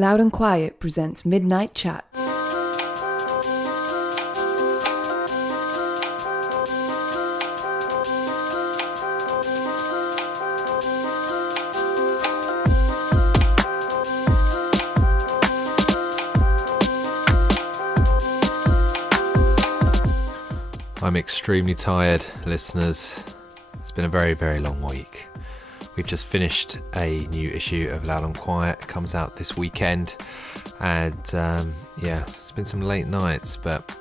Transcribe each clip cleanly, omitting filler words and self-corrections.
Loud and Quiet presents Midnight Chats. I'm extremely tired, listeners. It's been a very, very long week. We've just finished a new issue of Loud and Quiet. It comes out this weekend. And it's been some late nights, but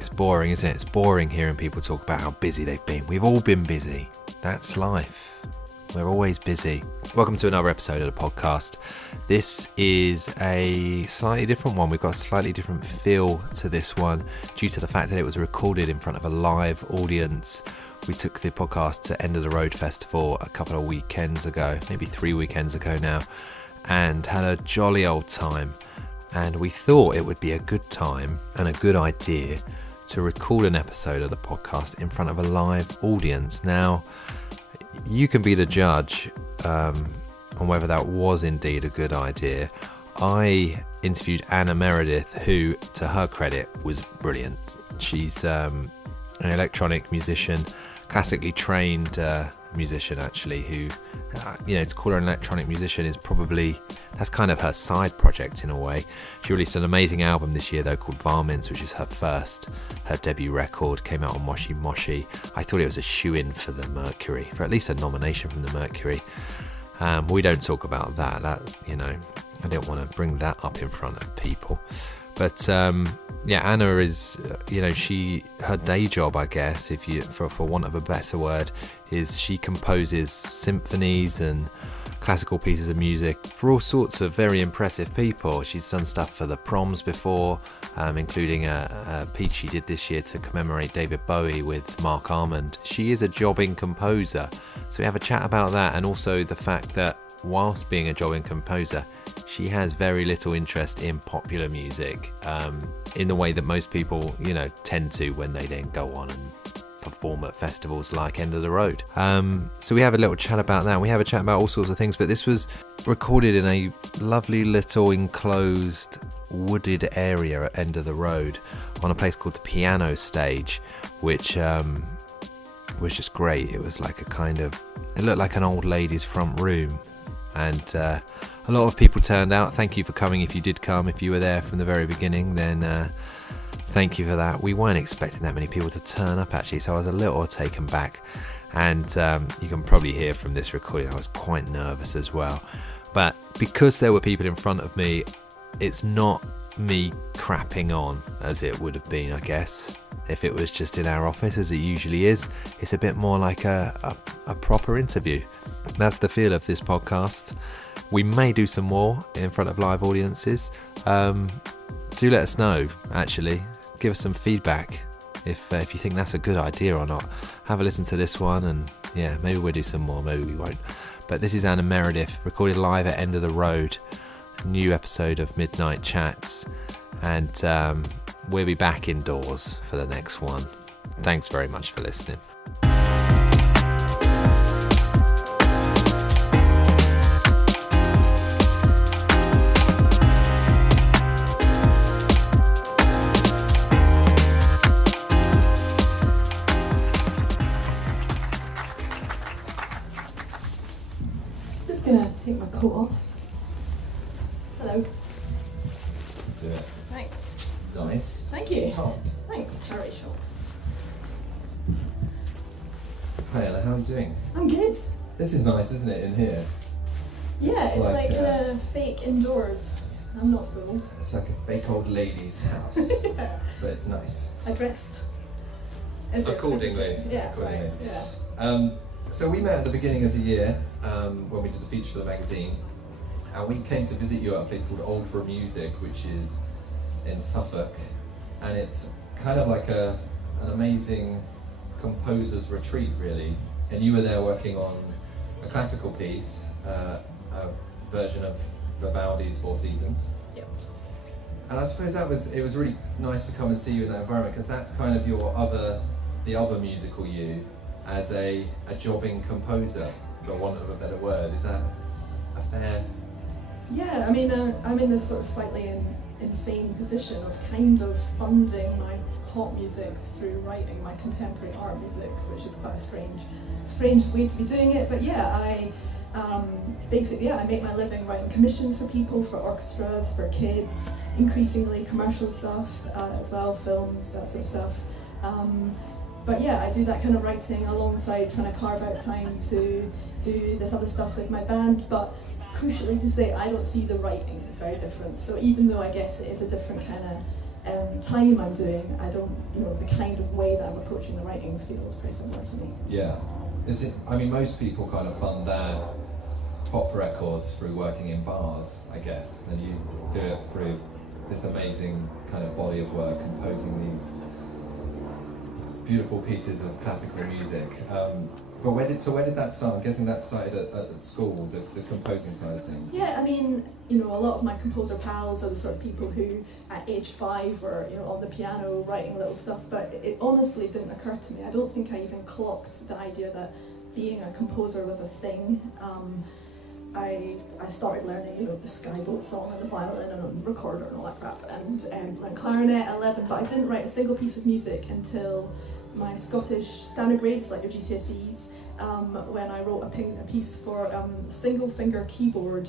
it's boring, isn't it? It's boring hearing people talk about how busy they've been. We've all been busy. That's life. We're always busy. Welcome to another episode of the podcast. This is a slightly different one. We've got a slightly different feel to this one due to the fact that it was recorded in front of a live audience. We took the podcast to End of the Road Festival a couple of weekends ago, maybe 3 weekends ago now, and had a jolly old time. And we thought it would be a good time and a good idea to record an episode of the podcast in front of a live audience. Now, you can be the judge on whether that was indeed a good idea. I interviewed Anna Meredith, who, to her credit, was brilliant. She's an electronic musician, classically trained musician, actually, who, to call her an electronic musician is probably, that's kind of her side project in a way. She released an amazing album this year, though, called Varmints, which is her debut record, came out on Moshi Moshi. I thought it was a shoe-in for the Mercury, for at least a nomination from the Mercury. We don't talk about that, I don't want to bring that up in front of people. But Anna is, her day job, I guess, if you, for want of a better word, is she composes symphonies and classical pieces of music for all sorts of very impressive people. She's done stuff for the Proms before, including a piece she did this year to commemorate David Bowie with Mark Armand. She is a jobbing composer, so we have a chat about that, and also the fact that whilst being a jobbing composer, she has very little interest in popular music, in the way that most people, tend to when they then go on and perform at festivals like End of the Road. So we have a little chat about that. We have a chat about all sorts of things, but this was recorded in a lovely little enclosed wooded area at End of the Road on a place called the Piano Stage, which was just great. It was like it looked like an old lady's front room. And a lot of people turned out. Thank you for coming. If you did come, if you were there from the very beginning, then thank you for that. We weren't expecting that many people to turn up, actually, so I was a little taken back. And you can probably hear from this recording, I was quite nervous as well. But because there were people in front of me, it's not me crapping on as it would have been, I guess. If it was just in our office, as it usually is, it's a bit more like a proper interview. That's the feel of this podcast. We may do some more in front of live audiences. Do let us know, actually. Give us some feedback if you think that's a good idea or not. Have a listen to this one, and maybe we'll do some more, maybe we won't. But this is Anna Meredith, recorded live at End of the Road. New episode of Midnight Chats. And we'll be back indoors for the next one. Thanks very much for listening. Just gonna take my coat off. Hello. Do it. Thanks. Nice. Thank you. Tom. Thanks. Very short. Hi Anna, how are you doing? I'm good. This is nice, isn't it, in here? Yeah, it's like a fake indoors. I'm not fooled. It's like a fake old lady's house. Yeah. But it's nice. I dressed. Accordingly. Yeah, Accordingly. right. Yeah. So we met at the beginning of the year when we did a feature for the magazine, and we came to visit you at a place called Oldborough Music, which is in Suffolk, and it's kind of like an amazing composer's retreat, really. And you were there working on a classical piece, a version of Vivaldi's Four Seasons. Yep. And I suppose it was really nice to come and see you in that environment, because that's kind of the other musical you as a jobbing composer, for want of a better word. Is that a fair Yeah, I mean, I'm in this sort of slightly insane position of kind of funding my pop music through writing my contemporary art music, which is quite a strange way to be doing it. But yeah, I make my living writing commissions for people, for orchestras, for kids, increasingly commercial stuff as well, films, that sort of stuff. But yeah, I do that kind of writing alongside trying to carve out time to do this other stuff with my band. But crucially to say, I don't see the writing as very different. So even though I guess it is a different kind of time I'm doing, I don't, the kind of way that I'm approaching the writing feels pretty similar to me. Yeah. Is it? I mean, most people kind of fund their pop records through working in bars, I guess, and you do it through this amazing kind of body of work, composing these beautiful pieces of classical music. But where did that start? I'm guessing that started at school, the composing side of things. Yeah, I mean, a lot of my composer pals are the sort of people who, at age 5, were on the piano writing little stuff. But it honestly didn't occur to me. I don't think I even clocked the idea that being a composer was a thing. I started learning, the Skyboat song and the violin and a recorder and all that crap, and learned clarinet at 11. But I didn't write a single piece of music until my Scottish standard grades, like your GCSEs, when I wrote a piece for a single finger keyboard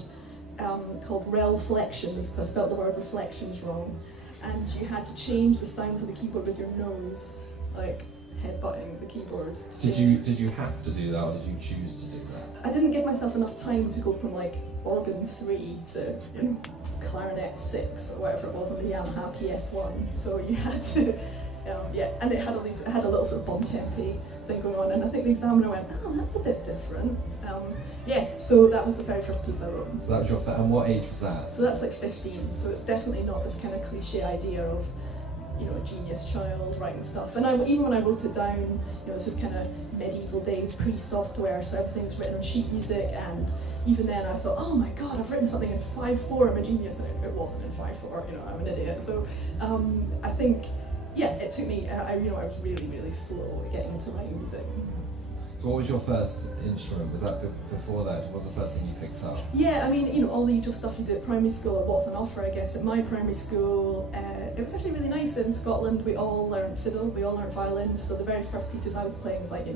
called Relflections, because I spelled the word reflections wrong, and you had to change the sounds of the keyboard with your nose, like headbutting the keyboard. Did you have to do that, or did you choose to do that? I didn't give myself enough time to go from like organ 3 to clarinet 6 or whatever it was on the Yamaha PS1. So you had to, and it had a little sort of bon tempi thing going on, and I think the examiner went, oh, that's a bit different. So that was the very first piece I wrote. So that was your and what age was that? So that's like 15. So it's definitely not this kind of cliche idea of a genius child writing stuff. And even when I wrote it down, this is kind of medieval days, pre-software, so everything's written on sheet music, and even then I thought, oh my god, I've written something in 5/4, I'm a genius, and it wasn't in 5/4, I'm an idiot. So I think, it took me, I was really, really slow at getting into writing music. So what was your first instrument? Was that before that? What was the first thing you picked up? Yeah, I mean, all the usual stuff you do at primary school, or what's on offer, I guess. At my primary school, it was actually really nice. In Scotland, we all learned fiddle, we all learned violin, so the very first pieces I was playing was like,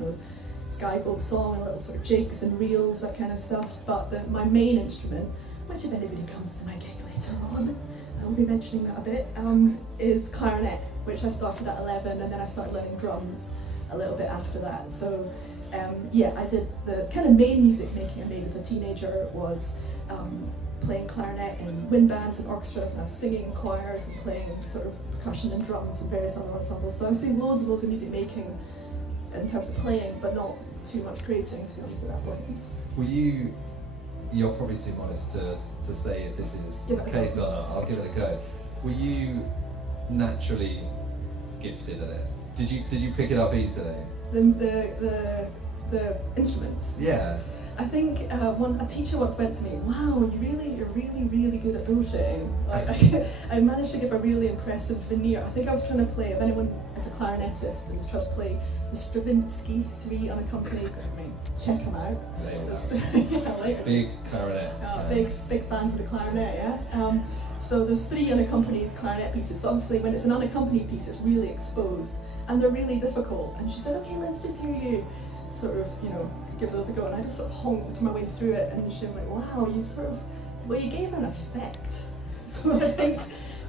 Skyboat song and little sort of jigs and reels, that kind of stuff. But my main instrument, which if anybody comes to my gig later on, I'll be mentioning that a bit, is clarinet, which I started at 11, and then I started learning drums a little bit after that. So I did the kind of main music making I made as a teenager was playing clarinet in wind bands and orchestras, and I was singing in choirs and playing sort of percussion and drums and various other ensembles. So I was doing loads and loads of music making in terms of playing, but not too much creating, to be honest, at that point. You're probably too modest to say if this is the case or not. I'll give it a go. Were you naturally gifted at it? Did you pick it up easily? The instruments. Yeah. I think a teacher once went to me, wow, you're really good at bullshitting. Like, I managed to give a really impressive veneer. I think I was trying to play, if anyone is a clarinetist and is trying to play the Stravinsky 3 unaccompanied, check them out. Later. Big clarinet. Big fans of the clarinet, yeah? So there's 3 unaccompanied clarinet pieces. So obviously when it's an unaccompanied piece, it's really exposed, and they're really difficult. And she said, okay, let's just hear you sort of, give those a go. And I just sort of honked my way through it, and she was like, wow, you gave an effect. So I think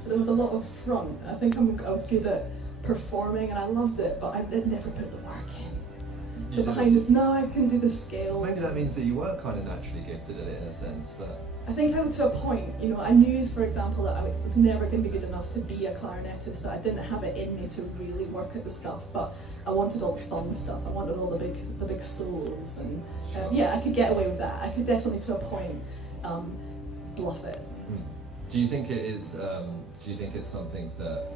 there was a lot of front. I think I was good at performing, and I loved it, but I did never put the work in. So behind this, no, I can do the scale. Maybe that means that you were kind of naturally gifted at it in a sense. That I think I went to a point, I knew, for example, that I was never going to be good enough to be a clarinetist, that I didn't have it in me to really work at the stuff, but I wanted all the fun stuff, I wanted all the big solos, and I could get away with that. I could definitely, to a point, bluff it. Do you think it is, do you think it's something that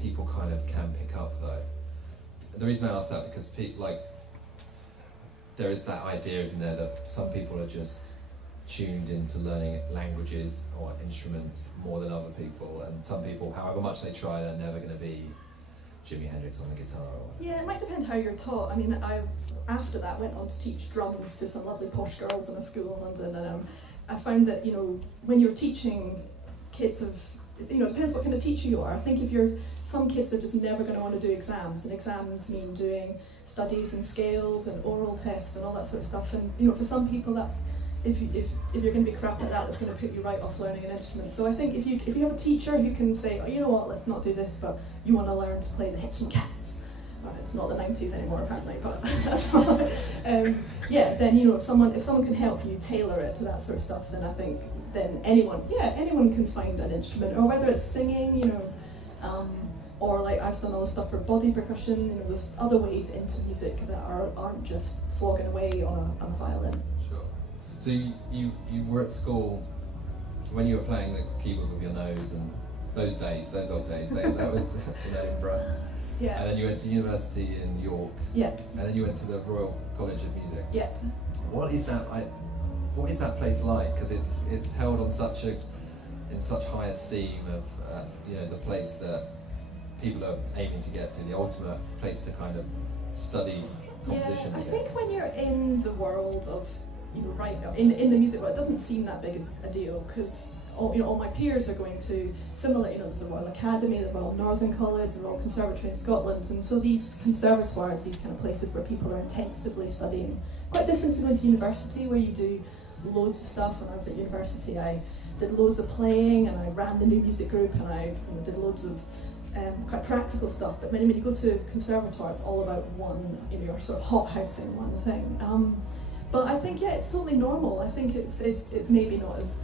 people kind of can pick up though? The reason I ask that, because there is that idea, isn't there, that some people are just tuned into learning languages or instruments more than other people, and some people, however much they try, they're never going to be Jimi Hendrix on the guitar. Yeah, it might depend how you're taught. I mean, I after that went on to teach drums to some lovely posh girls in a school in London, and I found that, when you're teaching kids it depends what kind of teacher you are. I think some kids are just never going to want to do exams, and exams mean doing studies and scales and oral tests and all that sort of stuff. And for some people, that's if you're going to be crap at that, it's going to put you right off learning an instrument. So I think if you have a teacher who can say, oh, you know what, let's not do this, but you want to learn to play the hits from Cats. It's not the 90s anymore apparently, but that's all. Then if someone can help you tailor it to that sort of stuff, then I think anyone can find an instrument, or whether it's singing, or like I've done all this stuff for body percussion. There's other ways into music that aren't just slogging away on a violin. Sure. So you were at school when you were playing the keyboard with your nose, and those old days, that was in Edinburgh. Yeah. And then you went to university in York. Yeah. And then you went to the Royal College of Music. Yeah. What is that place like? Because it's held on in such high esteem of the place that people are aiming to get to, the ultimate place to kind of study composition. Yeah, I think when you're in the world of right now in the music world, it doesn't seem that big a deal, because all my peers are going to similar, there's the Royal Academy, the Royal Northern College, the Royal Conservatory in Scotland, and so these conservatoires, these kind of places where people are intensively studying, quite different to going to university where you do loads of stuff. When I was at university, I did loads of playing, and I ran the new music group, and I did loads of quite practical stuff. But when you go to conservatoire, it's all about one, you're sort of hothousing one thing. But I think it's totally normal. I think it's maybe not as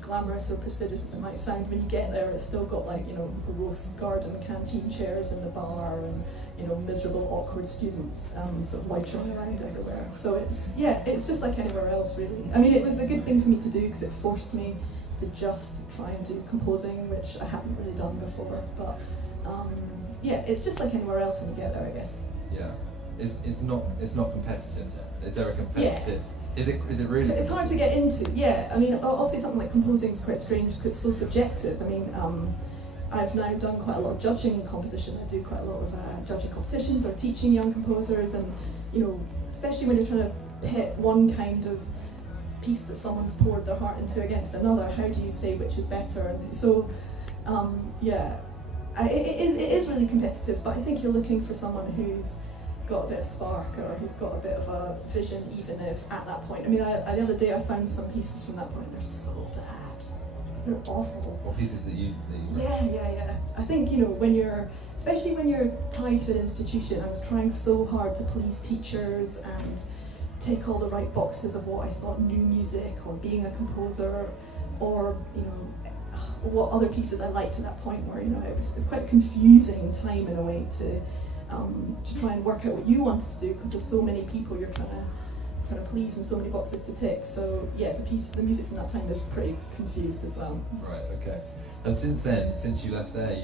glamorous or prestigious as it might sound. When you get there, it's still got like a roast garden canteen chairs in the bar, and miserable awkward students sort of loitering around everywhere. So it's just like anywhere else really. I mean, it was a good thing for me to do because it forced me to just try and do composing, which I hadn't really done before. But it's just like anywhere else when you get there, I guess. Yeah, it's not competitive. Is there a competitive? Yeah. Is it really? It's hard to get into. Yeah, I mean, obviously something like composing is quite strange because it's so subjective. I mean, I've now done quite a lot of judging composition. I do quite a lot of judging competitions or teaching young composers, and especially when you're trying to pit one kind of piece that someone's poured their heart into against another, how do you say which is better? And so, it is really competitive. But I think you're looking for someone who's got a bit of spark, or who's got a bit of a vision, even if at that point. I mean, the other day I found some pieces from that point. They're so bad. They're awful. What pieces that you Yeah. I think especially when you're tied to an institution. I was trying so hard to please teachers and tick all the right boxes of what I thought new music, or being a composer, or what other pieces I liked at that point. Where it was quite a confusing time in a way to try and work out what you wanted to do, because there's so many people you're trying to please and so many boxes to tick. So the music from that time is pretty confused as well. Right. Okay. And since then, since you left there,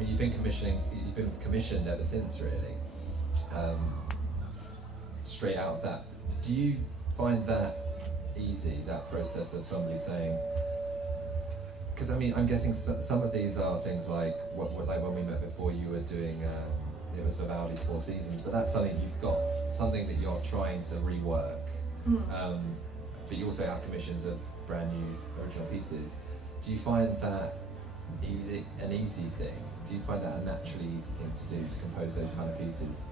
you've been commissioned ever since, really. Straight out of that, do you find that easy, that process of somebody saying? Because I'm guessing some of these are things like like when we met before, you were doing. It was Vivaldi's Four Seasons, but that's something you've got, something that you're trying to rework. But you also have commissions of brand new original pieces. Do you find that an easy thing? Do you find that a naturally easy thing to do, to compose those kind of pieces?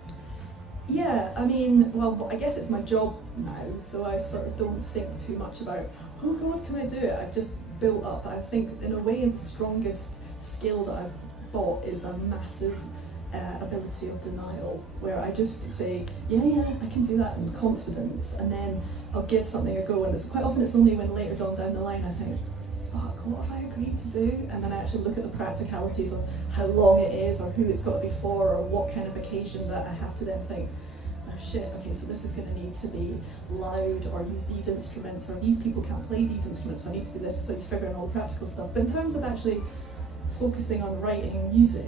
Yeah, I mean, well, I guess it's my job now, so I sort of don't think too much about, oh God, can I do it? I've just built up. I think in a way the strongest skill that I've bought is a massive ability of denial, where I just say, yeah, I can do that in confidence, and then I'll give something a go, and it's quite often it's only when later down the line I think, fuck, what have I agreed to do? And then I actually look at the practicalities of how long it is, or who it's got to be for, or what kind of occasion, that I have to then think, oh shit, okay, so this is going to need to be loud, or use these instruments, or these people can't play these instruments, so I need to do this, so you figure out all the practical stuff. But in terms of actually focusing on writing music,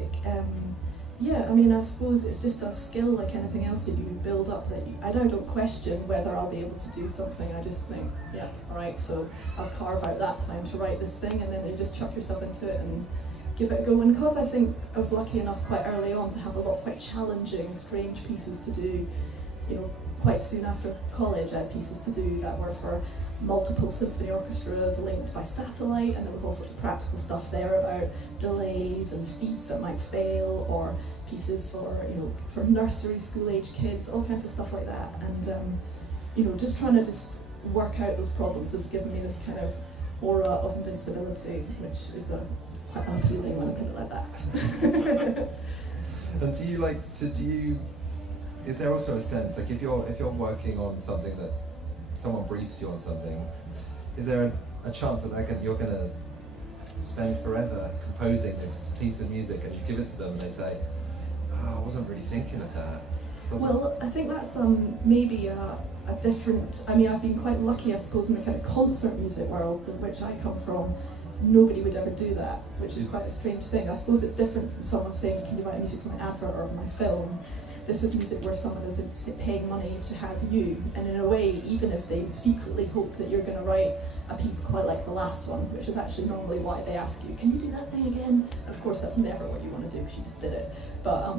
I suppose it's just a skill like anything else that you build up, that I now don't question whether I'll be able to do something. I just think, yeah, alright, so I'll carve out that time to write this thing, and then you just chuck yourself into it and give it a go. And because I think I was lucky enough quite early on to have a lot of quite challenging, strange pieces to do, quite soon after college I had pieces to do that were for multiple symphony orchestras linked by satellite, and there was all sorts of practical stuff there about delays and feats that might fail, or pieces for for nursery school age kids, all kinds of stuff like that. And just trying to just work out those problems has given me this kind of aura of invincibility, which is quite unappealing when I put it like that. And is there also a sense, like if you're working on something that someone briefs you on something, is there a chance that you're going to spend forever composing this piece of music, and you give it to them and they say, I wasn't really thinking of that? Well, I think that's maybe a different, I've been quite lucky, I suppose, in the kind of concert music world, in which I come from. Nobody would ever do that, which is quite a strange thing. I suppose it's different from someone saying, can you write music for my advert or my film? This is music where someone is paying money to have you, and in a way, even if they secretly hope that you're going to write a piece quite like the last one, which is actually normally why they ask you, can you do that thing again? And of course, that's never what you want to do, because you just did it. But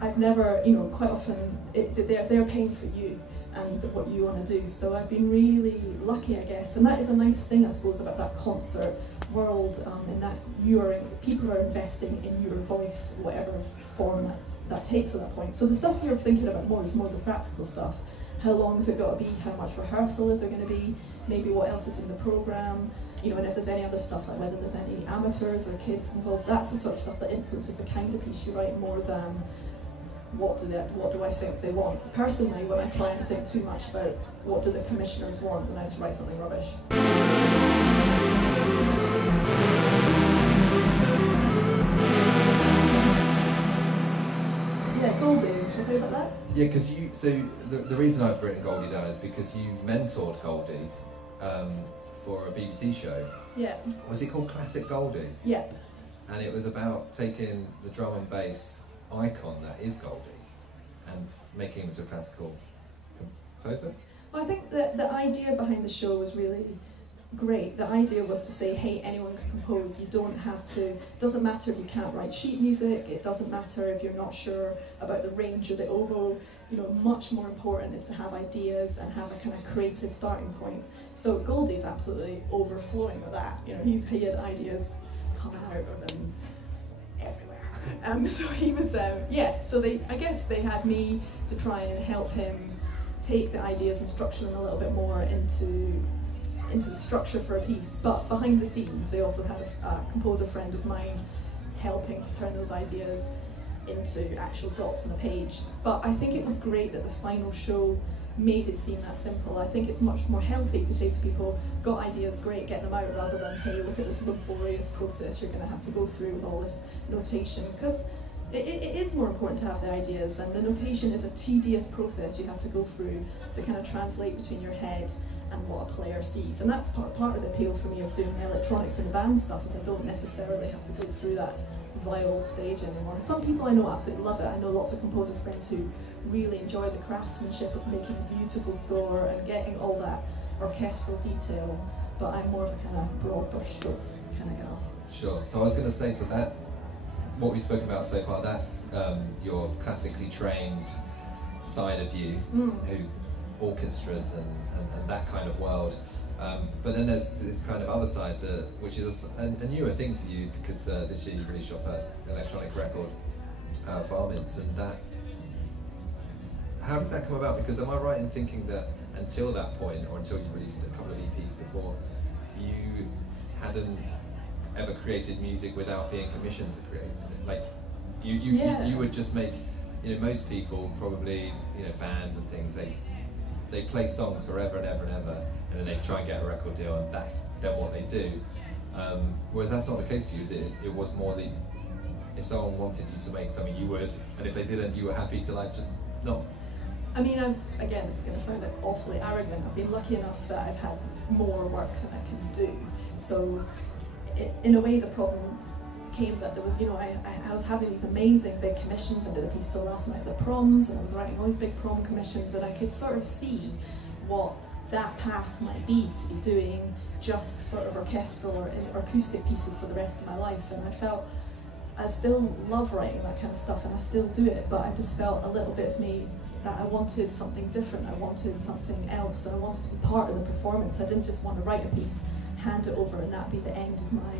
I've never, quite often, they're paying for you and what you want to do. So I've been really lucky, I guess, and that is a nice thing, I suppose, about that concert world, in that people are investing in your voice, whatever form that takes at that point. So the stuff you're thinking about more is more the practical stuff. How long is it got to be? How much rehearsal is there going to be? Maybe what else is in the program? And if there's any other stuff, like whether there's any amateurs or kids involved. That's the sort of stuff that influences the kind of piece you write more than what do I think they want. Personally, when I try and think too much about what do the commissioners want, then I just write something rubbish. Yeah, Goldie, can I tell you about that? Yeah, because the reason I've written Goldie down is because you mentored Goldie for a BBC show. Yeah. Was it called Classic Goldie? Yeah. And it was about taking the drum and bass icon that is Goldie and making him into a classical composer? Well, I think that the idea behind the show was really great. The idea was to say, hey, anyone can compose. You don't have to, it doesn't matter if you can't write sheet music, it doesn't matter if you're not sure about the range of the oboe. Much more important is to have ideas and have a kind of creative starting point. So Goldie's absolutely overflowing with that. He had ideas coming out of him everywhere. So he was, so I guess they had me to try and help him take the ideas and structure them a little bit more into the structure for a piece. But behind the scenes, they also had a composer friend of mine helping to turn those ideas into actual dots on a page. But I think it was great that the final show made it seem that simple. I think it's much more healthy to say to people, got ideas, great, get them out, rather than, hey, look at this laborious process you're going to have to go through with all this notation. Because it is more important to have the ideas, and the notation is a tedious process you have to go through to kind of translate between your head and what a player sees. And that's part of the appeal for me of doing the electronics and band stuff, is I don't necessarily have to go through that vile stage anymore. Some people I know absolutely love it. I know lots of composer friends who really enjoy the craftsmanship of making a beautiful score and getting all that orchestral detail, but I'm more of a kind of broad brushstrokes kind of girl. Sure. So I was going to say, so that, what we've spoken about so far, that's your classically trained side of you, who's orchestras and that kind of world. But then there's this kind of other side, which is a newer thing for you, because this year you released your first electronic record, Varmints, and that. How did that come about? Because am I right in thinking that until that point, or until you released a couple of EPs before, you hadn't ever created music without being commissioned to create? Like, you would just make, most people probably, bands and things, they play songs forever and ever and ever, and then they try and get a record deal, and that's then what they do. Whereas that's not the case for you, is it? It was more that if someone wanted you to make something, you would, and if they didn't, you were happy to just not. Again, this is going to sound like awfully arrogant. I've been lucky enough that I've had more work than I can do. So, in a way, the problem came that there was, I was having these amazing big commissions. I did a piece for last night at the proms, and I was writing all these big prom commissions, and I could sort of see what that path might be, to be doing just sort of orchestral or acoustic pieces for the rest of my life. And I felt I still love writing that kind of stuff, and I still do it, but I just felt a little bit of me that I wanted something different, I wanted something else, and I wanted to be part of the performance. I didn't just want to write a piece, hand it over, and that be the end of my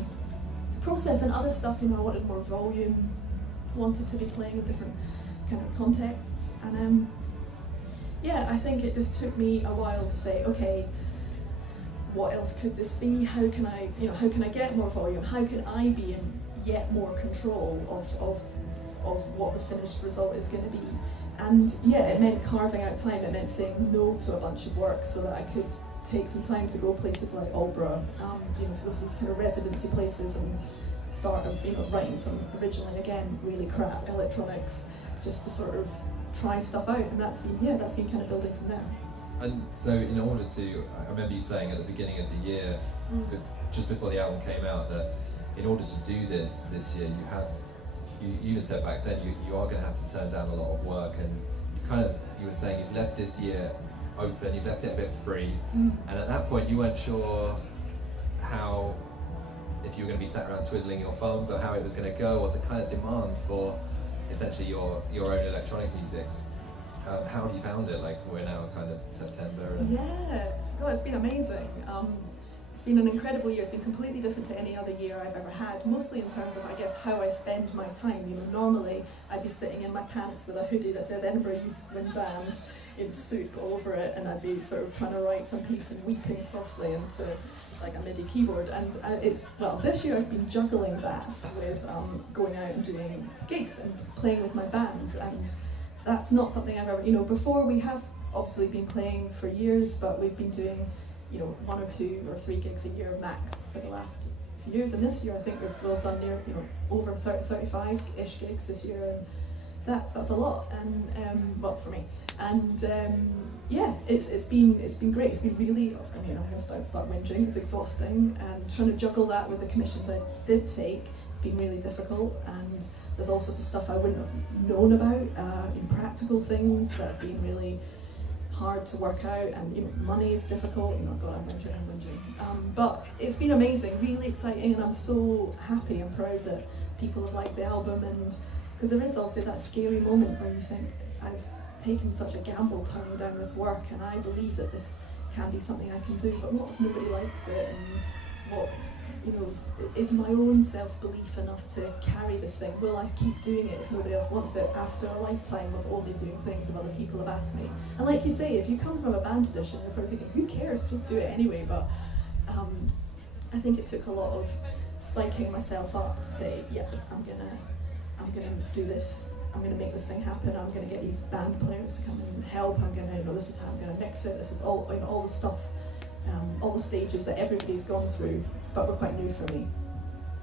process. And other stuff, I wanted more volume, wanted to be playing in different kind of contexts, and I think it just took me a while to say, okay, what else could this be? How can I get more volume? How can I be in yet more control of what the finished result is going to be? And it meant carving out time. It meant saying no to a bunch of work so that I could take some time to go places like Aldeburgh, so these kind of residency places, and start writing some original and again really crap electronics, just to sort of try stuff out. And that's been kind of building from there. And so in order to, I remember you saying at the beginning of the year, just before the album came out, that in order to do this year, you even said back then, you are going to have to turn down a lot of work, and you were saying you've left this year open, you've left it a bit free, and at that point you weren't sure if you were going to be sat around twiddling your thumbs, or how it was going to go, or the kind of demand for essentially your own electronic music. How have you found it? Like, we're now kind of September. It's been amazing. It's been an incredible year. It's been completely different to any other year I've ever had, mostly in terms of, I guess, how I spend my time. normally I'd be sitting in my pants with a hoodie that says Edinburgh Youth Wind Band in soup all over it, and I'd be sort of trying to write some piece and weeping softly into like a MIDI keyboard. And this year I've been juggling that with going out and doing gigs and playing with my band, and that's not something I've ever, before we have obviously been playing for years, but we've been doing, 1 or 2 or 3 gigs a year max for the last few years. And this year I think we've done near, over 35-ish gigs this year, and that's a lot, and well, for me. And it's been great. It's been really, I'm going to start whinging, it's exhausting, and trying to juggle that with the commissions I did take, it's been really difficult. And there's all sorts of stuff I wouldn't have known about, practical things that have been really hard to work out, and money is difficult. God, I'm whinging. But it's been amazing, really exciting, and I'm so happy and proud that people have liked the album. And because there is obviously that scary moment where you think, I've taken such a gamble turning down this work, and I believe that this can be something I can do, but what if nobody likes it, and what, is my own self-belief enough to carry this thing? Will I keep doing it if nobody else wants it after a lifetime of only doing things that other people have asked me? And like you say, if you come from a band tradition, you're probably thinking, who cares, just do it anyway. But I think it took a lot of psyching myself up to say, I'm gonna do this, I'm gonna make this thing happen, I'm gonna get these band players to come and help, I'm gonna, this is how I'm gonna mix it, this is all, all the stuff, all the stages that everybody's gone through, but were quite new for me.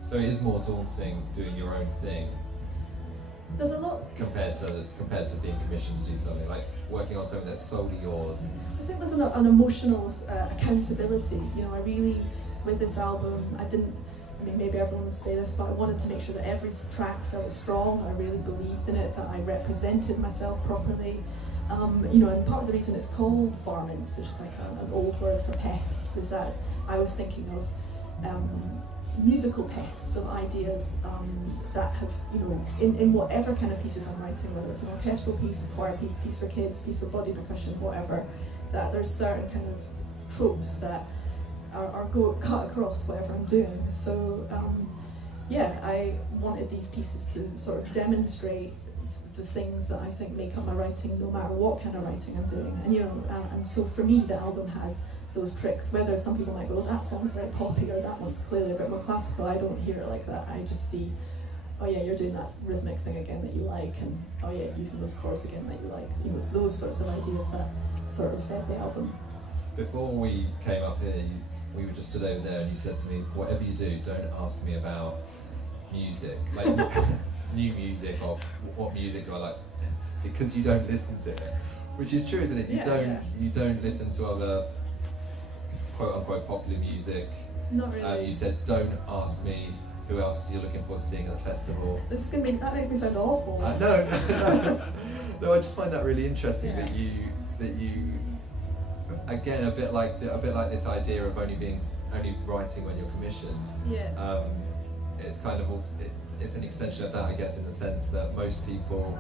So it is more daunting doing your own thing. There's a lot compared to being commissioned to do something, like working on something that's solely yours. I think there's an emotional accountability. I really, with this album, maybe everyone would say this, but I wanted to make sure that every track felt strong. I really believed in it, that I represented myself properly. And part of the reason it's called varmints, which is like an old word for pests, is that I was thinking of musical pests, of ideas that have, in whatever kind of pieces I'm writing, whether it's an orchestral piece, a choir piece, piece for kids, piece for body percussion, whatever, that there's certain kind of tropes that are cut across whatever I'm doing. So I wanted these pieces to sort of demonstrate the things that I think make up my writing, no matter what kind of writing I'm doing. And and so for me, the album has those tricks. Whether some people might go, that song's very poppy, or that one's clearly a bit more classical, I don't hear it like that. I just see, oh yeah, you're doing that rhythmic thing again that you like, and oh yeah, using those chords again that you like. It's those sorts of ideas that sort of fed the album. Before we came up here, we were just stood over there, and you said to me, whatever you do, don't ask me about music, like new music, or what music do I like, because you don't listen to it. Which is true, isn't it? You don't listen to other quote-unquote popular music. Not really. You said, don't ask me who else you're looking forward to seeing at the festival. That makes me sound awful. No, I just find that really interesting that you again a bit like this idea of only writing when you're commissioned. Yeah. It's kind of it's an extension of that, I guess, in the sense that most people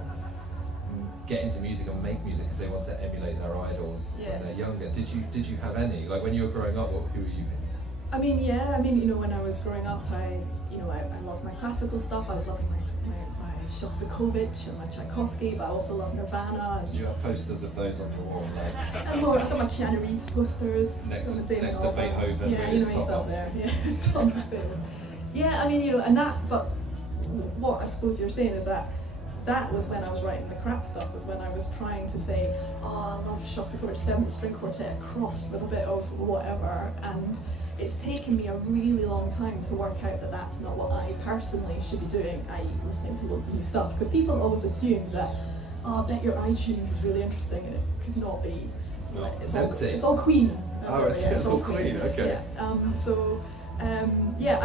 get into music and make music because they want to emulate their idols when they're younger. Did you have any? Like when you were growing up, who were you? When I was growing up, I loved my classical stuff. I was loving my Shostakovich and my Tchaikovsky, but I also love Nirvana. Did you have posters of those on your wall? And more, I've got my Keanu Reeves posters. Next to Beethoven. Yeah, he's up there. Yeah, Thomas Beethoven. Yeah, and that, but what I suppose you're saying is that was when I was writing the crap stuff, was when I was trying to say, oh, I love Shostakovich 7th String Quartet crossed with a bit of whatever, and it's taken me a really long time to work out that that's not what I personally should be doing, i.e. listening to local new stuff, because people always assume that, oh, I bet your iTunes is really interesting, and it could not be. It's all Queen. It's all Queen, okay. Yeah,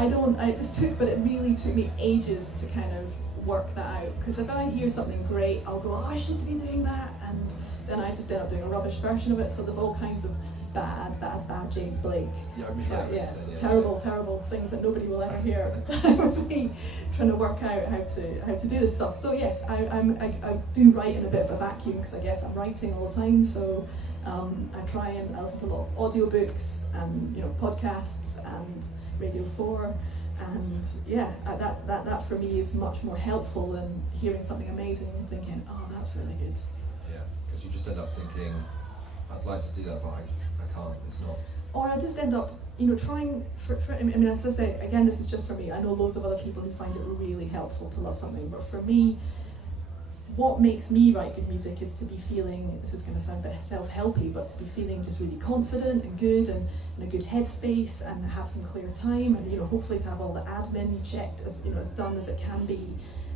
but it really took me ages to kind of work that out, because if I hear something great, I'll go, oh, I should be doing that, and then I just end up doing a rubbish version of it, so there's all kinds of bad James Blake. Terrible things that nobody will ever hear. That was me trying to work out how to do this stuff. So yes, I do write in a bit of a vacuum, because I guess I'm writing all the time. So I try and I listen to a lot of audiobooks and podcasts and Radio 4. And that for me is much more helpful than hearing something amazing and thinking, oh, that's really good. Yeah, because you just end up thinking, I'd like to do that, but I can't, it's not. Or I just end up, trying as I say, again, this is just for me. I know loads of other people who find it really helpful to love something, but for me, what makes me write good music is to be feeling, this is going to sound a bit self-helpy, but to be feeling just really confident and good and in a good headspace and have some clear time and hopefully to have all the admin checked as done as it can be.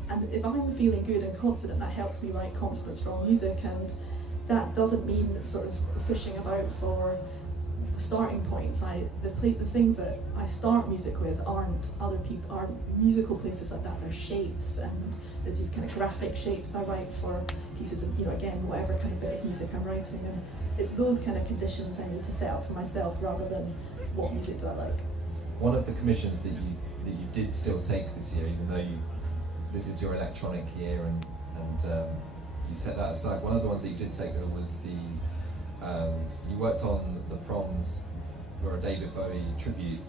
And if I'm feeling good and confident, that helps me write confident, strong music, and that doesn't mean sort of fishing about for starting points. The things that I start music with aren't musical places like that. They're shapes, and there's these kind of graphic shapes I write for pieces of again whatever kind of bit of music I'm writing, and it's those kind of conditions I need to set up for myself rather than what music do I like. One of the commissions that you did still take this year, even though this is your electronic year and you set that aside. One of the ones that you did take was you worked on the proms for a David Bowie tribute.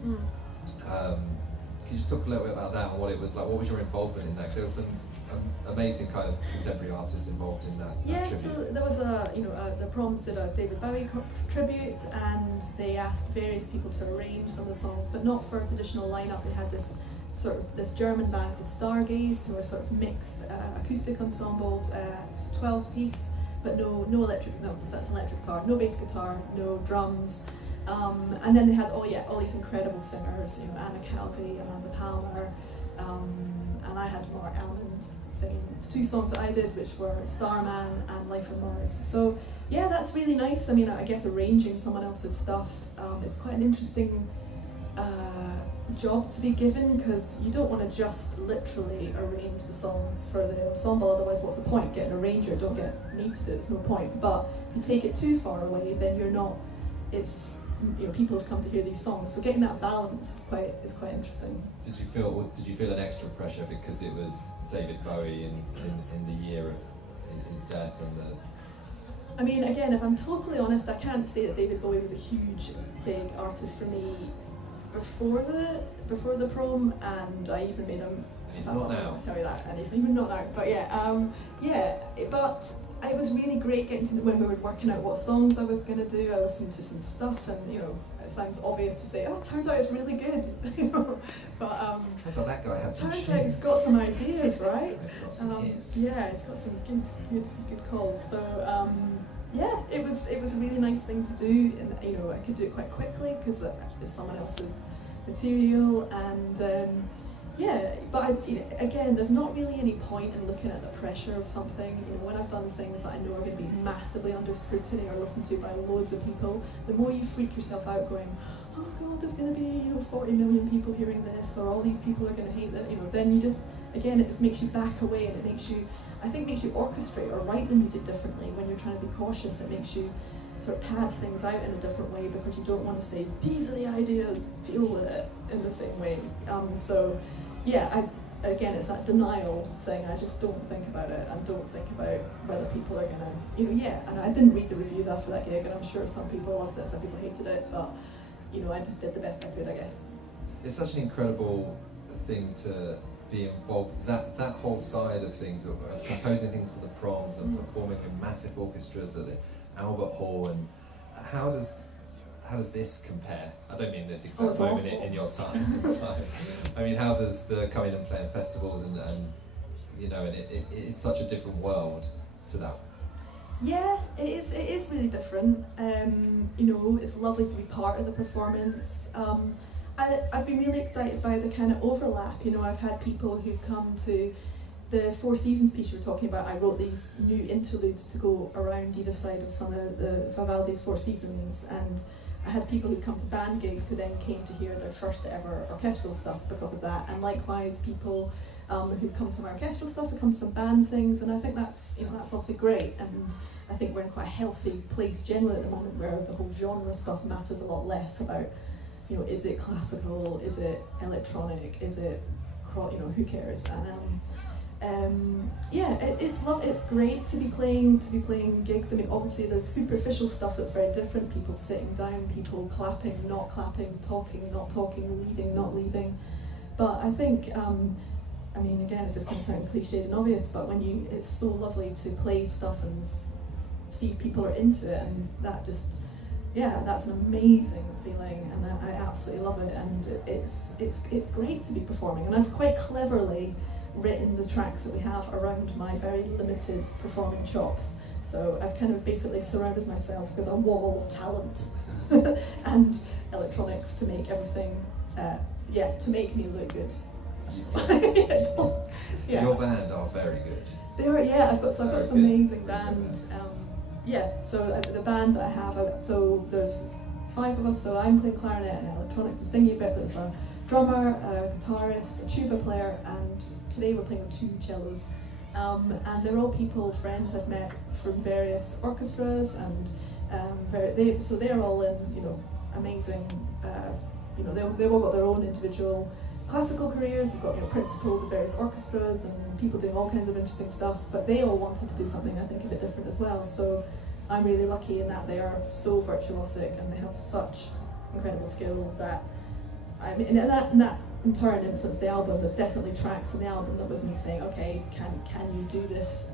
Can you just talk a little bit about that and what it was like? What was your involvement in that? 'Cause there was some amazing kind of contemporary artists involved in that tribute. So there was the proms did a David Bowie tribute, and they asked various people to arrange some of the songs, but not for a traditional lineup. They had this German band called Stargaze, who were sort of mixed acoustic ensemble, 12-piece, but no electric. No, that's an electric guitar. No bass guitar. No drums. And then they had all these incredible singers. Anna Calvi, Amanda Palmer, and I had Mark Almond singing 2 songs that I did, which were Starman and Life on Mars. So yeah, that's really nice. I guess arranging someone else's stuff, it's quite an interesting job to be given, because you don't want to just literally arrange the songs for the ensemble, otherwise what's the point? Get an arranger, don't get me to do it, there's no point. But if you take it too far away, then people have come to hear these songs, so getting that balance is quite interesting. Did you feel an extra pressure because it was David Bowie in the year of his death and the... Again, if I'm totally honest, I can't say that David Bowie was a huge, big artist for me before the prom, and I even made him. He's not now. I'll tell you that, and he's even not now. But but it was really great getting to when we were working out what songs I was going to do. I listened to some stuff, and it sounds obvious to say, oh, turns out it's really good. But turns out that guy had some. Turns out he's got some ideas, right? He's got some hits. Yeah, he's got some good calls. So. It was a really nice thing to do, and I could do it quite quickly because it's someone else's material, and but again, there's not really any point in looking at the pressure of something. When I've done things that I know are going to be massively under scrutiny or listened to by loads of people, the more you freak yourself out going, oh god, there's going to be 40 million people hearing this, or all these people are going to hate that, then you just, again, it just makes you back away, and it makes you orchestrate or write the music differently when you're trying to be cautious. It makes you sort of pad things out in a different way, because you don't want to say, these are the ideas, deal with it in the same way. again, it's that denial thing. I just don't think about it and don't think about whether people are gonna, and I didn't read the reviews after that gig, and I'm sure some people loved it, some people hated it, but I just did the best I could, I guess. It's such an incredible thing to be involved, that whole side of things, of composing things for the proms and performing in massive orchestras at the Albert Hall, and how does this compare? I don't mean this exact moment in your time. I mean, how does the coming and playing festivals and it's such a different world to that? Yeah, it is really different. It's lovely to be part of the performance. I've been really excited by the kind of overlap. I've had people who've come to the Four Seasons piece you were talking about. I wrote these new interludes to go around either side of some of the Vivaldi's Four Seasons, and I had people who come to band gigs who then came to hear their first ever orchestral stuff because of that, and likewise people who come to my orchestral stuff, who come to some band things, and I think that's obviously great, and I think we're in quite a healthy place generally at the moment where the whole genre stuff matters a lot less about, is it classical, is it electronic, is it, who cares? And it's great to be playing gigs. I mean, obviously there's superficial stuff that's very different. People sitting down, people clapping, not clapping, talking, not talking, leaving, not leaving. But I think, again, it's just going to sound cliched and obvious, but it's so lovely to play stuff and see if people are into it, and that just, that's an amazing feeling, and I absolutely love it, and it's great to be performing, and I've quite cleverly written the tracks that we have around my very limited performing chops. So I've kind of basically surrounded myself with a wall of talent and electronics to make everything, to make me look good. Your band are very good. They are, I've got some amazing band. So the band that I have, so there's 5 of us, so I'm playing clarinet and electronics and singing a bit, but there's a drummer, a guitarist, a tuba player, and today we're playing with 2 cellos. And they're all people, friends I've met from various orchestras, and they're all in, amazing, they've all got their own individual classical careers. You've got principals of various orchestras and people doing all kinds of interesting stuff, but they all wanted to do something I think a bit different as well. So I'm really lucky in that they are so virtuosic and they have such incredible skill that and that in turn influenced the album. There's definitely tracks in the album that was me saying, okay, can you do this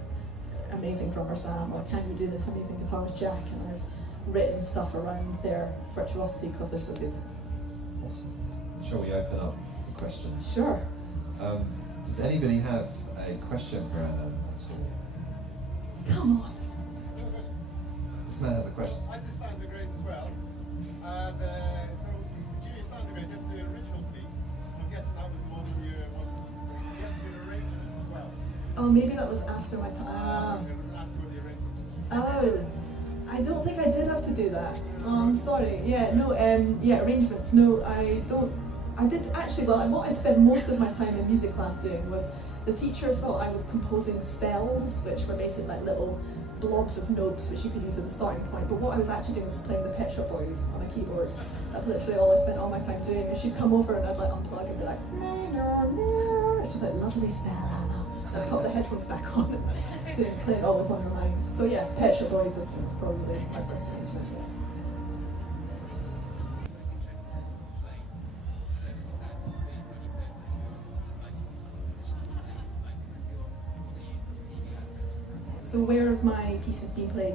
amazing drummer Sam, or can you do this amazing guitarist Jack, and I've written stuff around their virtuosity because they're so good. Awesome. Shall we open up the questions? Sure. Does anybody have a question for Anna at all? Come on. This man has a question. I did Stand the Grace as well. So Julius Stand the Grace has to do an original piece. I'm guessing that was the one you had to do an arrangement as well. Oh, maybe that was after my time. Because I was asked you what the arrangement. Oh, I don't think I did have to do that. Oh, I'm sorry. Arrangements. No, I don't. I did actually. Well, what I spent most of my time in music class doing was the teacher thought I was composing spells, which were basically like little blobs of notes which you could use as a starting point. But what I was actually doing was playing the Pet Shop Boys on a keyboard. That's literally all I spent all my time doing. And she'd come over and I'd like unplug and be like, and she'd like, lovely spell, Anna. And I'd put the headphones back on to play it all was on her mind. So yeah, Pet Shop Boys is probably my first arrangement. Yeah. So where have my pieces been played?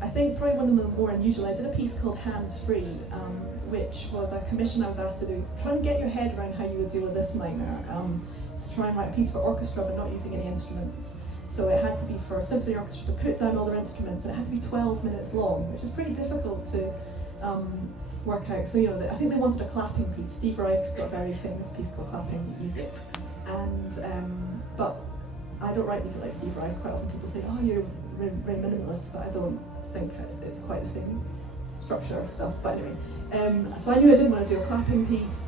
I think probably one of the more unusual, I did a piece called Hands Free, which was a commission I was asked to do. Try and get your head around how you would deal with this nightmare. To try and write a piece for orchestra but not using any instruments. So it had to be for a symphony orchestra to put down all their instruments, and it had to be 12 minutes long, which is pretty difficult to work out. So I think they wanted a clapping piece. Steve Reich's got a very famous piece called Clapping Music, and but I don't write music like Steve Reich. Quite often people say, oh, you're very minimalist, but I don't think it's quite the same structure of stuff. But anyway, so I knew I didn't want to do a clapping piece.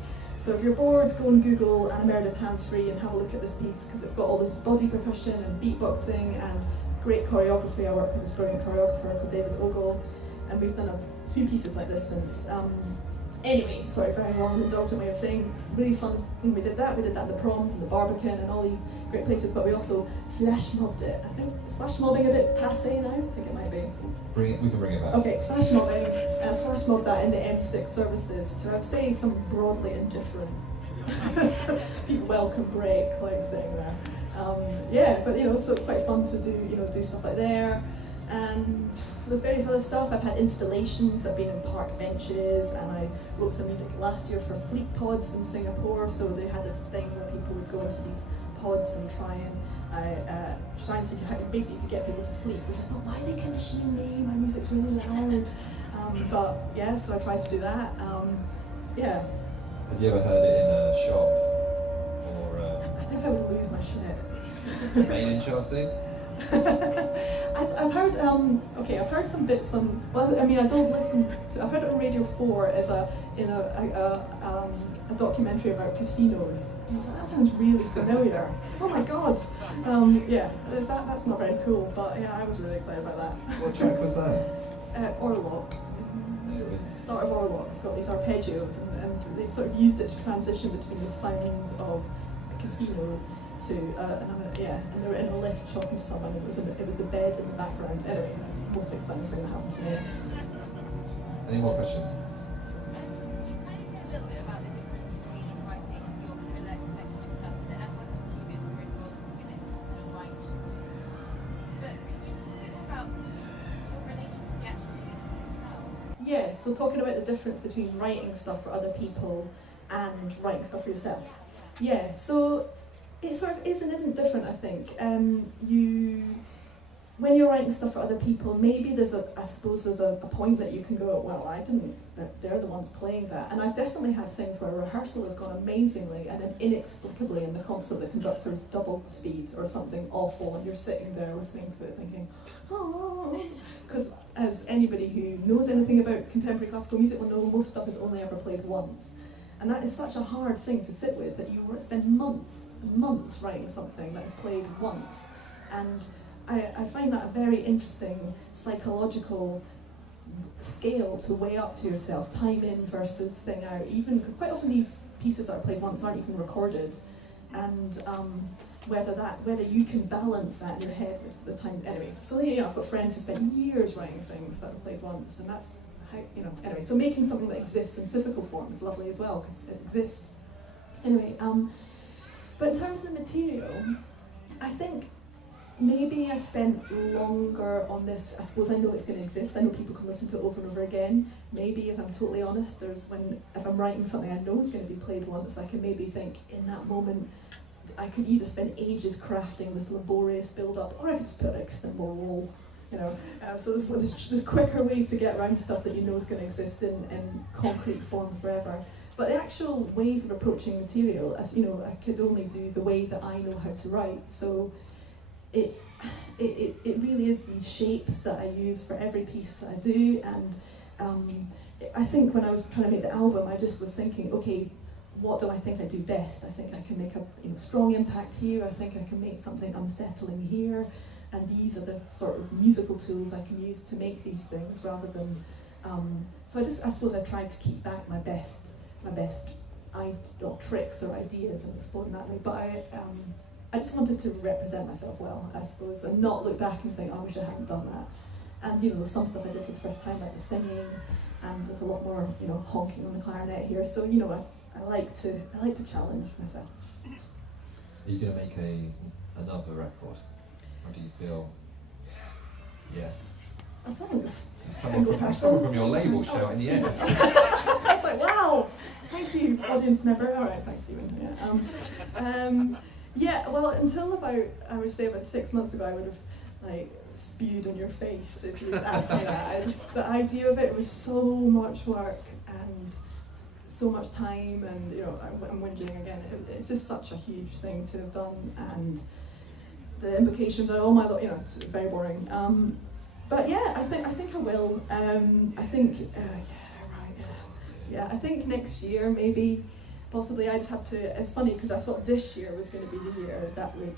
So if you're bored, go and Google Anna Meredith Hands Free and have a look at this piece, because it's got all this body percussion and beatboxing and great choreography. I work with this brilliant choreographer called David Ogle, and we've done a few pieces like this since. Anyway, sorry, very long and indulgent way of saying, really fun thing we did that. We did that in the proms and the Barbican and all these great places, but we also flash mobbed it. I think, is flash mobbing a bit passé now? I think it might be. We can bring it back. Okay, flash mobbing, flash mobbed that in the M6 services. So I'd say some broadly indifferent, welcome break like thing there. Yeah, but so it's quite fun to do stuff like there. And there's various other stuff. I've had installations. I've been in park benches, and I wrote some music last year for sleep pods in Singapore. So they had this thing where people would go into these pods and try and see how basically you could get people to sleep. Which I thought, why are they commissioning me? My music's really loud. But yeah, so I tried to do that. Yeah. Have you ever heard it in a shop or? I think I would lose my shit. Main in Chelsea? I've heard I've heard some bits on. Well, I mean, I don't listen to. I've heard it on Radio 4 as a documentary about casinos. And I was like, that sounds really familiar. Oh my god. Yeah, that's not very cool, but yeah, I was really excited about that. What track was that? Orlok. It was. Start of Orlok. It's got these arpeggios, and they sort of used it to transition between the sounds of a casino to and they were in a lift talking to someone, and it was the bed in the background. Anyway, most exciting thing that happened to me. Any more questions? Can you say a little bit about the difference between writing your kind of electronic stuff that everyone seems to be a bit more involved with it, just kind of why you should do it? But could you talk a bit more about your relation to the actual music itself? Yeah, so talking about the difference between writing stuff for other people and writing stuff for yourself. Yeah, so it sort of is and isn't different, I think. When you're writing stuff for other people, maybe there's a point that you can go, well, they're the ones playing that. And I've definitely had things where rehearsal has gone amazingly, and then inexplicably in the concert the conductor's doubled the speed or something awful, and you're sitting there listening to it thinking, oh, because as anybody who knows anything about contemporary classical music will know, most stuff is only ever played once. And that is such a hard thing to sit with, that you spend months and months writing something that is played once. And I find that a very interesting psychological scale to weigh up to yourself, time in versus thing out, even because quite often these pieces that are played once aren't even recorded. And whether you can balance that in your head with the time. Anyway, so I've got friends who spent years writing things that were played once, and that's how, anyway, so making something that exists in physical form is lovely as well, because it exists. Anyway, but in terms of the material, I think maybe I spent longer on this. I suppose I know it's going to exist. I know people can listen to it over and over again. Maybe, if I'm totally honest, if I'm writing something I know is going to be played once, I can maybe think in that moment, I could either spend ages crafting this laborious build-up, or I could just put like a simple roll. So there's quicker ways to get around stuff that you know is going to exist in concrete form forever. But the actual ways of approaching material, as I could only do the way that I know how to write. So it really is these shapes that I use for every piece that I do. And I think when I was trying to make the album, I just was thinking, okay, what do I think I do best? I think I can make a strong impact here. I think I can make something unsettling here. And these are the sort of musical tools I can use to make these things, rather than. So I suppose I tried to keep back my best tricks or ideas and explore them that way. But I just wanted to represent myself well, I suppose, and not look back and think, oh, I wish I hadn't done that. And there's some stuff I did for the first time, like the singing, and there's a lot more honking on the clarinet here. So I like to challenge myself. Are you going to make another record? Or do you feel, yes? I thought it was Someone from your label shouting yes. I was like, wow, thank you, audience member. All right, thanks, Stephen. Yeah, well, until about 6 months ago, I would have spewed on your face if you asked me that. The idea of it was so much work and so much time, and I'm whinging again. It's just such a huge thing to have done, and the implications are it's very boring. But yeah, I think I will. I think next year maybe, possibly. I just have to. It's funny because I thought this year was going to be the year that would,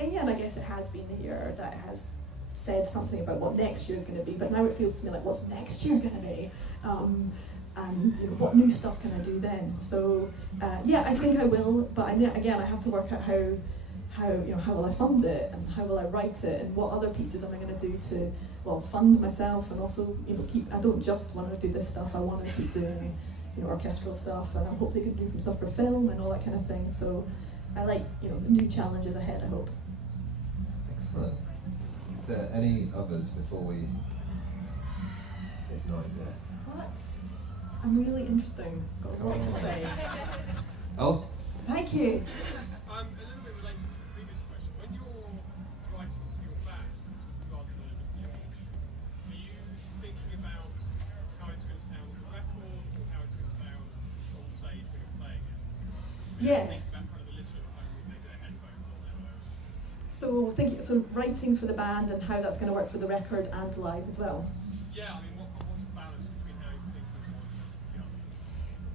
and I guess it has been the year that has said something about what next year is going to be. But now it feels to me like, what's next year going to be? and what new stuff can I do then? So yeah, I think I will, but again I have to work out how will I fund it, and how will I write it, and what other pieces am I going to do to fund myself, and also I don't just want to do this stuff. I want to keep doing orchestral stuff, and I'm hopefully going to do some stuff for film and all that kind of thing. So I like the new challenges ahead, I hope. Excellent. Is there any others before we? It's nice there. What? I'm really interesting. Got a lot to say. Oh. Thank you. A little bit related to the previous question. When you're writing for your band, rather than your orchestra, are you thinking about how it's going to sound as a record, or how it's going to sound on stage when you're playing it? Yeah. Think about kind of the listener at home with maybe their headphones on there. So writing for the band and how that's going to work for the record and live as well. Yeah, I mean, what's the balance between how you're thinking of one versus the other?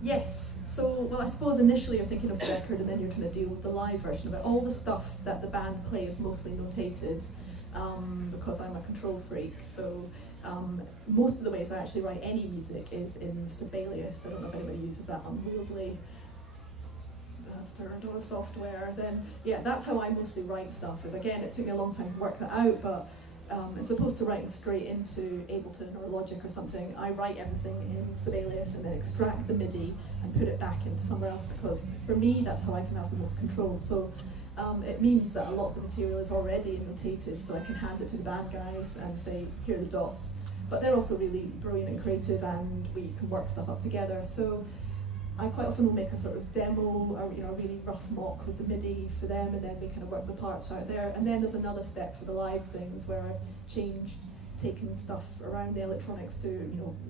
Yes. So, I suppose initially you're thinking of the record, and then you're going to deal with the live version of it. All the stuff that the band plays mostly notated, because I'm a control freak. So most of the ways I actually write any music is in Sibelius. I don't know if anybody uses that unwieldy bastard or software. Then yeah, that's how I mostly write stuff. Is again, it took me a long time to work that out, but as opposed to writing straight into Ableton or Logic or something, I write everything in Sibelius and then extract the MIDI and put it back into somewhere else, because for me that's how I can have the most control. So it means that a lot of the material is already notated, so I can hand it to the band guys and say, here are the dots. But they're also really brilliant and creative, and we can work stuff up together. So I quite often will make a sort of demo or a really rough mock with the MIDI for them, and then we kind of work the parts out there. And then there's another step for the live things where I've taken stuff around the electronics to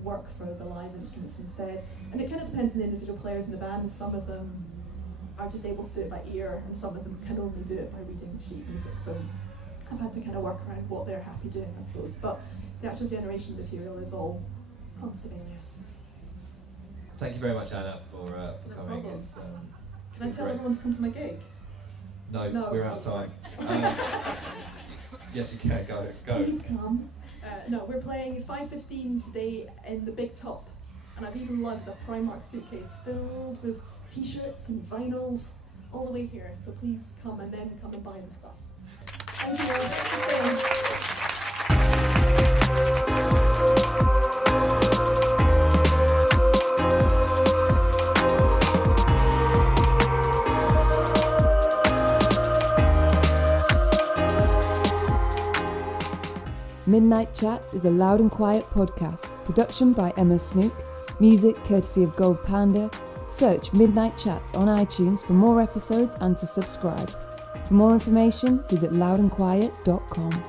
work for the live instruments instead. And it kind of depends on the individual players in the band. Some of them are just able to do it by ear, and some of them can only do it by reading sheet music. So I've had to kind of work around what they're happy doing, I suppose. But the actual generation material is all from Sibelius. Thank you very much, Anna, for No coming. problem. It's, Can I tell great. everyone to come to my gig? No, we're out of time. Yes, you can. Go. Please come. No, we're playing 5:15 today in the Big Top, and I've even lugged a Primark suitcase filled with t-shirts and vinyls all the way here. So please come, and then come and buy the stuff. Thank you all. Thanks for staying. Midnight Chats is a loud and quiet podcast. Production by Emma Snook. Music courtesy of Gold Panda. Search Midnight Chats on iTunes for more episodes and to subscribe. For more information, visit loudandquiet.com.